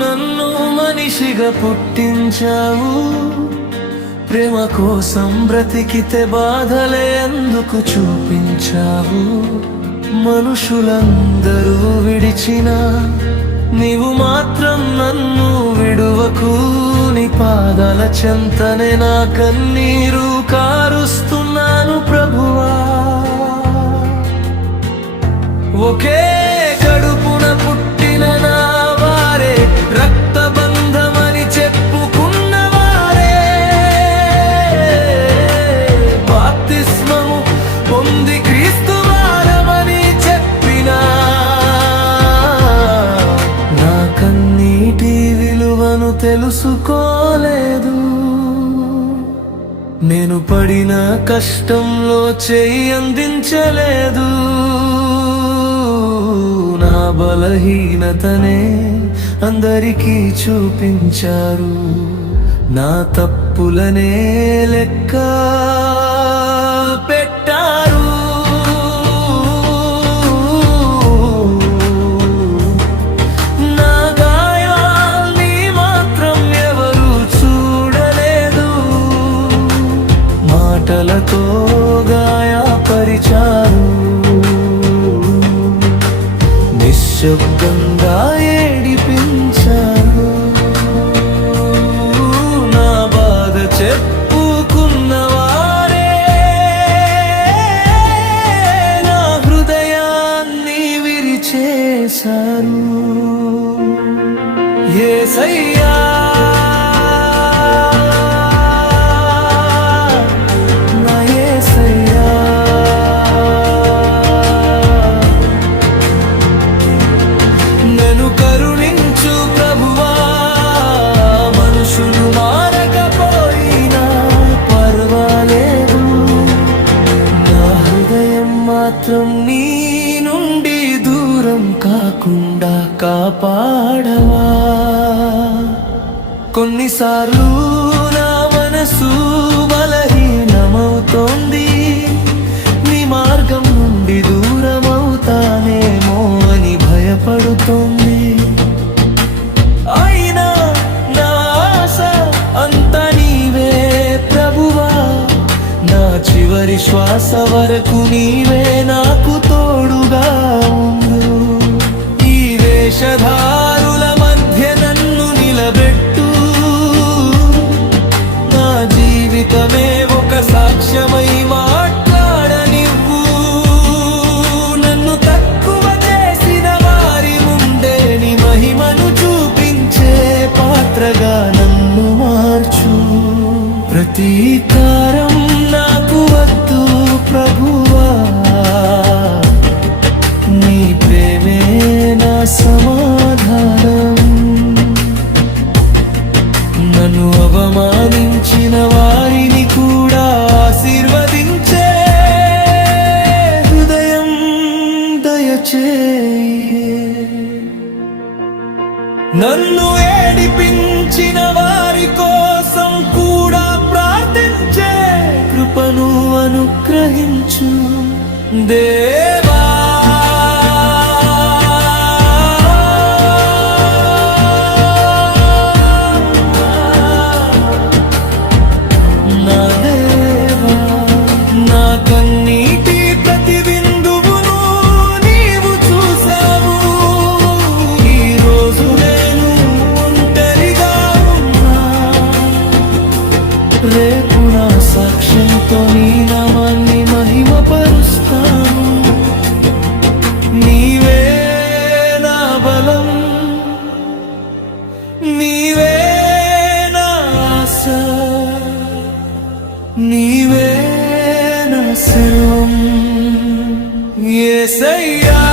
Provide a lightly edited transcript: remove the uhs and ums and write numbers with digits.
నన్ను మనిషిగా పుట్టించావు. ప్రేమ కోసం బ్రతికితే బాధలే ఎందుకు చూపించావు. మనుషులందరూ విడిచినా నీవు మాత్రం నన్ను విడువకు. నీ పాదాల చెంతనే నా కన్నీరు కారుస్తున్నాను ప్రభువా. ఒకే కడుపున పుట్టిన నా వారే, రక్తబంధమని చెప్పుకున్నవారే, బాప్తిస్మము పొంది క్రీస్తు వారమని చెప్పినా నా కన్నీటి విలువను తెలుసుకోలేదు. నేను పడిన కష్టంలో చేయి అందించలేదు. నా బలహీనతనే అందరికీ చూపించారు. నా తప్పులనే లెక్క పెట్టారు. నా గాయాల్ని మాత్రం ఎవరు చూడలేదు. మాటలతో గాయపరిచారు. నిశ్శబ్దంగా ఏడిపించారు. నా బాధ చెప్పుకున్నవారే నా హృదయాన్ని విరిచేశారు. యేసయ్యా, మాత్రం నీ నుండి దూరం కాకుండా కాపాడవా. కొన్నిసార్లు నా మనసు బలహీనమవుతోంది. నీ మార్గం నుండి దూరమవుతానేమో అని భయపడుతోంది. అయినా నా ఆశ అంత నీవే ప్రభువా. నా చివరి శ్వాస వరకు నీవే నాకు తోడుగా ఉండు. ఈ వేషధారుల మధ్య నన్ను నిలబెట్టు. నా జీవితమే ఒక సాక్ష్యమై మాట్లాడనివ్వు. నన్ను తక్కువ చేసిన వారి ముందే నీ మహిమను చూపించే పాత్రగా నన్ను మార్చు. ప్రతీకారం నాకు వద్దు ప్రభువా. నీ ప్రేమే నా సమాధానం. నన్ను అవమానించిన వారిని కూడా ఆశీర్వదించే హృదయం దయచేయి. నన్ను ఏడిపించిన వారి కోసం కూడా ప్రార్థించే కృపను అనుగ్రహించు దేవా. నా దేవా, నా కన్నీటి ప్రతి బిందువును నీవు చూసావు. ఈ రోజు నేను ఒంటరిగా ఉన్నా. రేపు నా సాక్ష్యంతో నీ నామాన్ని మహిమపరుస్తాను. నీవే నా బలం, నీవే నా ఆశ, నీవే నా సర్వం యేసయ్యా.